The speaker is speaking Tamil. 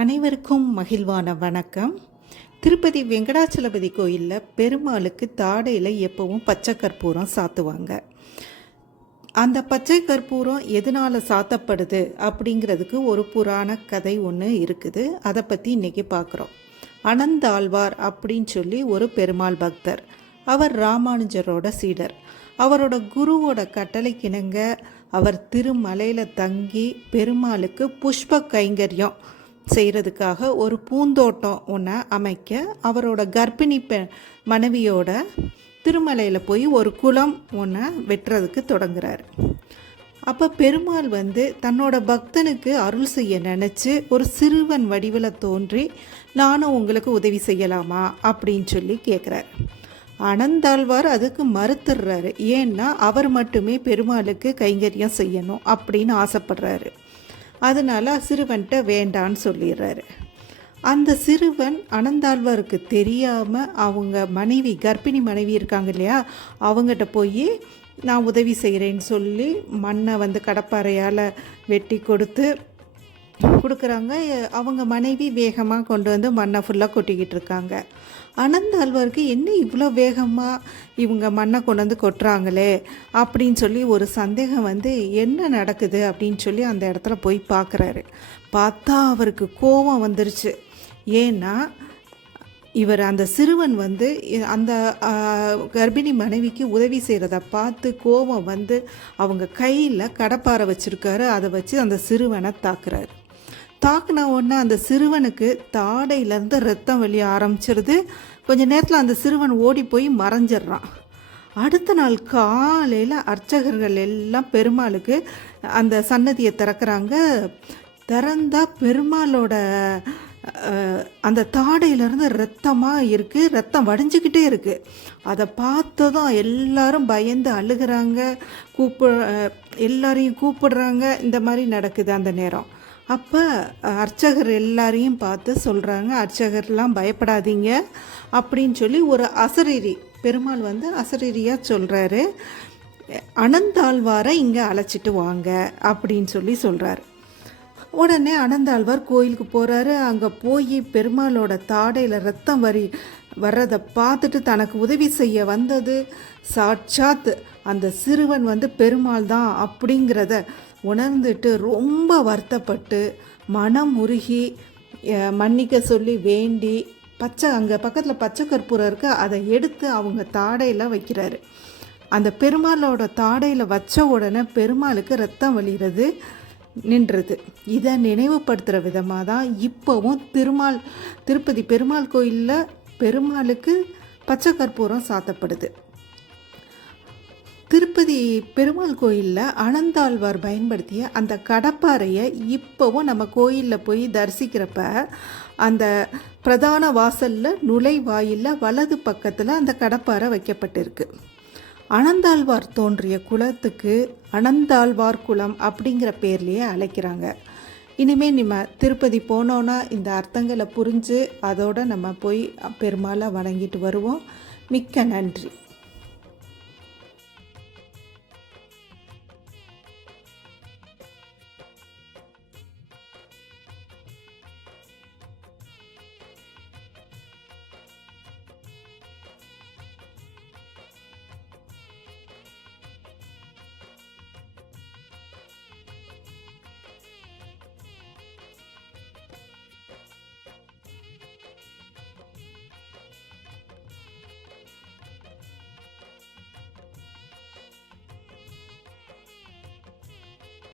அனைவருக்கும் மகிழ்வான வணக்கம். திருப்பதி வெங்கடாச்சலபதி கோயிலில் பெருமாளுக்கு தாடையில் எப்பவும் பச்சை கற்பூரம் சாத்துவாங்க. அந்த பச்சை கற்பூரம் எதனால் சாத்தப்படுது அப்படிங்கிறதுக்கு ஒரு புராண கதை ஒன்று இருக்குது. அதை பற்றி இன்றைக்கி பார்க்குறோம். அனந்தாழ்வார் அப்படின்னு சொல்லி ஒரு பெருமாள் பக்தர். அவர் ராமானுஜரோட சீடர். அவரோட குருவோட கட்டளைக்கிணங்க அவர் திருமலையில் தங்கி பெருமாளுக்கு புஷ்ப கைங்கரியம் செய்கிறதுக்காக ஒரு பூந்தோட்டம் ஒன்று அமைக்க அவரோட கர்ப்பிணி மனைவியோட திருமலையில் போய் ஒரு குளம் ஒன்று வெட்டுறதுக்கு தொடங்குறாரு. அப்போ பெருமாள் தன்னோட பக்தனுக்கு அருள் செய்ய நினச்சி ஒரு சிறுவன் வடிவில் தோன்றி, நானும் உங்களுக்கு உதவி செய்யலாமா அப்படின்னு சொல்லி கேட்குறாரு. அனந்தாழ்வார் அதுக்கு மறுத்துடுறாரு. ஏன்னா அவர் மட்டுமே பெருமாளுக்கு கைங்கரியம் செய்யணும் அப்படின்னு ஆசைப்படுறாரு. அதனால் சிறுவன்கிட்ட வேண்டான்னு சொல்லிடுறாரு. அந்த சிறுவன் அனந்தாழ்வாருக்கு தெரியாமல் அவங்க மனைவி, கர்ப்பிணி மனைவி இருக்காங்க இல்லையா, அவங்ககிட்ட போய் நான் உதவி செய்கிறேன்னு சொல்லி மண்ணை கடப்பாறையால் வெட்டி கொடுக்குறாங்க. அவங்க மனைவி வேகமாக கொண்டு மண்ணை ஃபுல்லாக கொட்டிக்கிட்டு இருக்காங்க. அனந்தாழ்வாருக்கு என்ன இவ்வளோ வேகமாக இவங்க மண்ணை கொண்டு கொட்டுறாங்களே அப்படின்னு சொல்லி ஒரு சந்தேகம் என்ன நடக்குது அப்படின்னு சொல்லி அந்த இடத்துல போய் பார்க்குறாரு. பார்த்தா அவருக்கு வந்துருச்சு. ஏன்னா அந்த சிறுவன் அந்த கர்ப்பிணி மனைவிக்கு உதவி செய்கிறத பார்த்து கோபம் அவங்க கையில் கடப்பாரை வச்சுருக்காரு. அதை வச்சு அந்த சிறுவனை தாக்குறாரு. தாக்குன உடனே அந்த சிறுவனுக்கு தாடையிலேருந்து ரத்தம் வெளியே ஆரம்பிச்சிருது. கொஞ்ச நேரத்தில் அந்த சிறுவன் ஓடி போய் மறைஞ்சிட்றான். அடுத்த நாள் காலையில் அர்ச்சகர்கள் எல்லாம் பெருமாளுக்கு அந்த சன்னதியை திறக்கிறாங்க. திறந்தா பெருமாளோட அந்த தாடையிலேருந்து ரத்தமாக இருக்குது, ரத்தம் வடிஞ்சிக்கிட்டே இருக்குது. அதை பார்த்ததும் எல்லாரும் பயந்து அழுகிறாங்க, எல்லாரையும் கூப்பிடுறாங்க. இந்த மாதிரி நடக்குது அந்த நேரம். அப்போ அர்ச்சகர் எல்லாரையும் பார்த்து சொல்கிறாங்க, அர்ச்சகர்லாம் பயப்படாதீங்க அப்படின்னு சொல்லி ஒரு அசரீரி, பெருமாள் அசரீரியாக சொல்கிறாரு, அனந்தாழ்வாரை இங்கே அழைச்சிட்டு வாங்க அப்படின்னு சொல்லி சொல்கிறாரு. உடனே அனந்தாழ்வார் கோயிலுக்கு போகிறாரு. அங்கே போய் பெருமாளோட தாடையில் ரத்தம் வர்றதை பார்த்துட்டு தனக்கு உதவி செய்ய வந்தது சாட்சாத் அந்த சிறுவன் பெருமாள் தான் அப்படிங்கிறத உணர்ந்துட்டு ரொம்ப வருத்தப்பட்டு மனம் உருகி மன்னிக்க சொல்லி வேண்டி அங்கே பக்கத்தில் பச்சை கற்பூரம் இருக்கு, அதை எடுத்து அவங்க தாடையில் வைக்கிறாரு. அந்த பெருமாளோட தாடையில் வச்ச உடனே பெருமாளுக்கு ரத்தம் வழிகிறது நின்றுது. இதை நினைவுபடுத்துகிற விதமாக தான் இப்போவும் திருப்பதி பெருமாள் கோயிலில் பெருமாளுக்கு பச்சை கற்பூரம் சாத்தப்படுது. திருப்பதி பெருமாள் கோயிலில் அனந்தாழ்வார் பயன்படுத்திய அந்த கடப்பாறையை இப்போவும் நம்ம கோயிலில் போய் தரிசிக்கிறப்ப அந்த பிரதான வாசலில் நுழைவாயிலில் வலது பக்கத்தில் அந்த கடப்பாறை வைக்கப்பட்டிருக்கு. அனந்தாழ்வார் தோன்றிய குளத்துக்கு அனந்தாழ்வார் குளம் அப்படிங்கிற பேர்லேயே அழைக்கிறாங்க. இனிமேல் நம்ம திருப்பதி போனோன்னா இந்த அர்த்தங்களை புரிஞ்சு அதோடு நம்ம போய் பெருமாளை வணங்கிட்டு வருவோம். மிக்க நன்றி.